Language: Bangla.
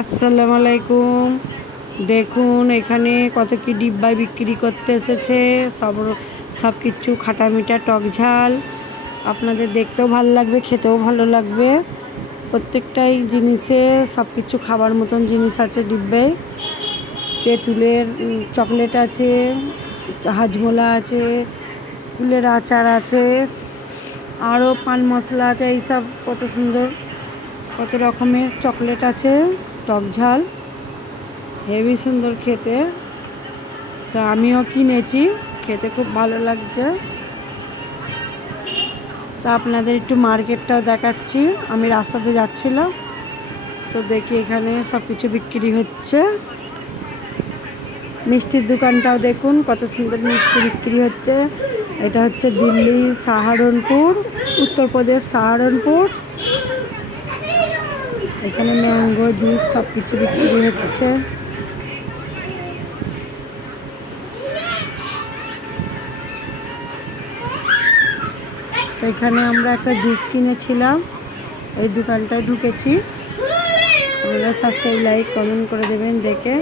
আসসালামু আলাইকুম। দেখুন এখানে কত কি ডিব্বায় বিক্রি করতে এসেছে। সব কিছু খাটা মিঠা টক ঝাল। আপনাদের দেখতেও ভালো লাগবে, খেতেও ভালো লাগবে। প্রত্যেকটাই জিনিসে সব কিছু খাবার মতন জিনিস আছে ডিব্বায়। তেঁতুলের চকলেট আছে, হাজমোলা আছে, কুলের আচার আছে, আরও পান মশলা আছে। এইসব কত সুন্দর কত রকমের চকলেট আছে, টক ঝাল, হেভি সুন্দর খেতে। তো আমিও কিনেছি, খেতে খুব ভালো লাগছে। তো আপনাদের একটু মার্কেটটাও দেখাচ্ছি। আমি রাস্তাতে যাচ্ছিলাম, তো দেখি এখানে সব কিছু বিক্রি হচ্ছে। মিষ্টির দোকানটাও দেখুন, কত সুন্দর মিষ্টি বিক্রি হচ্ছে। এটা হচ্ছে দিল্লি সাহারানপুর, উত্তরপ্রদেশ সাহারানপুর। এখানে ম্যাঙ্গো জুস সব কিছু বিক্রি হচ্ছে। তো এখানে আমরা একটা জুস কিনেছিলাম, এই দোকানটায় ঢুকেছি। আপনারা সাবস্ক্রাইব, লাইক, কমেন্ট করে দেবেন দেখে।